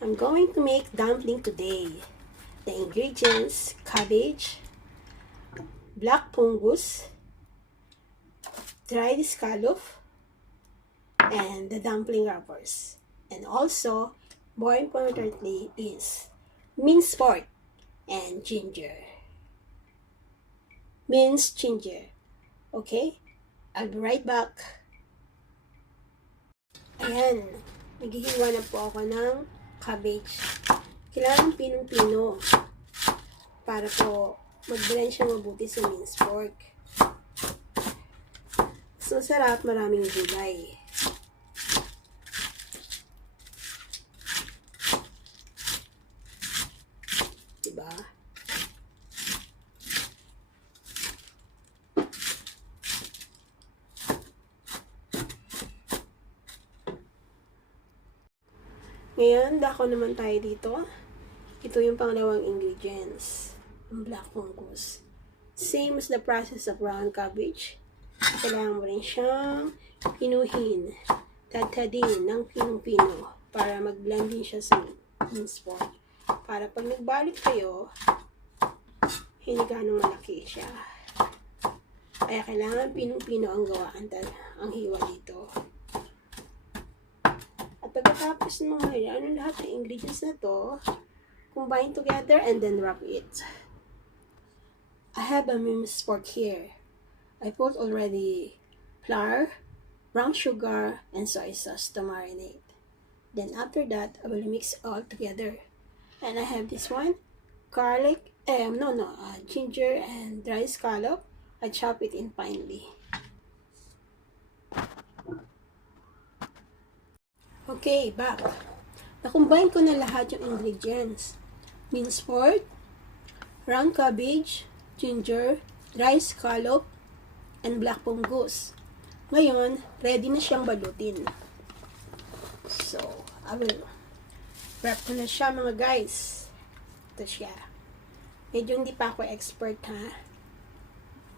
I'm going to make dumpling today. The ingredients: cabbage, black fungus, dried scallop, and the dumpling wrappers. And also, more importantly, is minced pork and ginger. Minced ginger. Okay? I'll be right back. Ayan. Naghihiwa na po ako ng cabbage. Kailangan pinong-pino para po mag-blend siya mabuti sa minced pork. So, sarap, maraming gulay. Diba? Ngayon, dako naman tayo dito. Ito yung pangalawang ingredients. Ang black fungus. Same as the process of round cabbage. Kailangan mo rin siyang pinuhin. Tadtadin ng pinong-pino para mag-blend din siya sa minced pork. Para pag nagbalik kayo, hindi ganong malaki siya. Kaya kailangan pinong-pino ang gawaan, ang hiwa dito. At pagkatapos ng mga lahat ng ingredients na to, combine together and then wrap it. I have a minced pork here. I put already flour, brown sugar, and soy sauce to marinate. Then after that, I will mix all together. And I have this one, garlic, ginger and dry scallop. I chop it in finely. Okay, back. Na-combine ko na lahat yung ingredients. Minced pork, round cabbage, ginger, dry scallop, and black fungus. Ngayon, ready na siyang balutin. So, I will wrap ko na siya mga guys. Ito siya. Medyo hindi pa ako expert ha.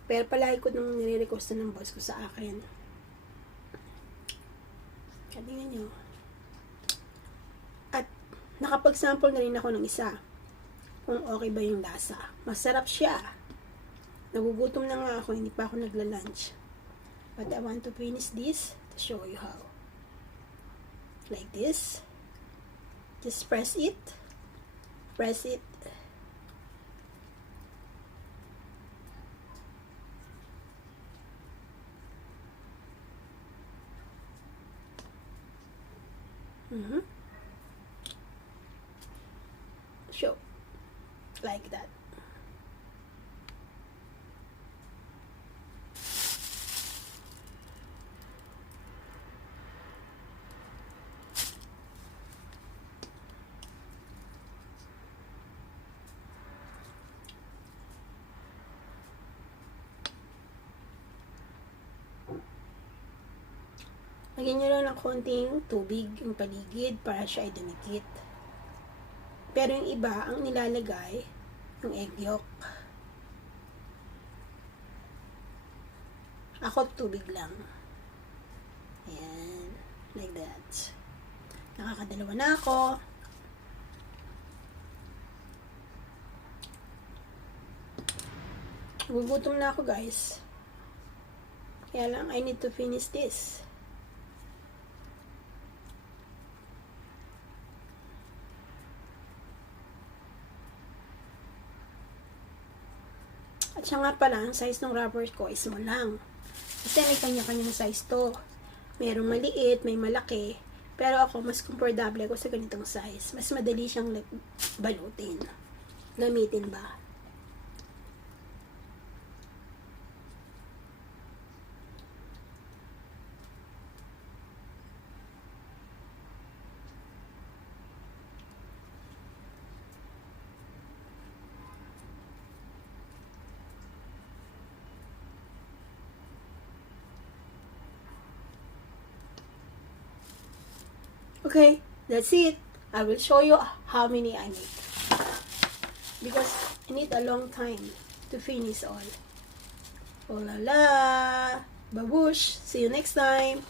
Pero palagi ko nang nire-request ng boss ko sa akin. Tingnan nyo. At nakapag-sample na rin ako ng isa. Kung okay ba yung lasa. Masarap siya. Nagugutom na nga ako. Hindi pa ako nagla-lunch. But I want to finish this to show you how. Like this. Just press it. Press it. Show. Like that. Lagyan nyo lang ng konting tubig yung paligid para siya ay dumikit. Pero yung iba, ang nilalagay, yung egg yolk. Ako, tubig lang. Ayan. Like that. Nakakadalawa na ako. Gugutom na ako, guys. Kaya lang, I need to finish this. At siya nga pala, ang size ng wrapper ko is small lang. Kasi may kanya-kanyang size to. Merong maliit, may malaki. Pero ako, mas komportable ako sa ganitong size. Mas madali siyang balutin. Gamitin ba? Okay, that's it. I will show you how many I make. Because I need a long time to finish all. Oh la la! Babush! See you next time!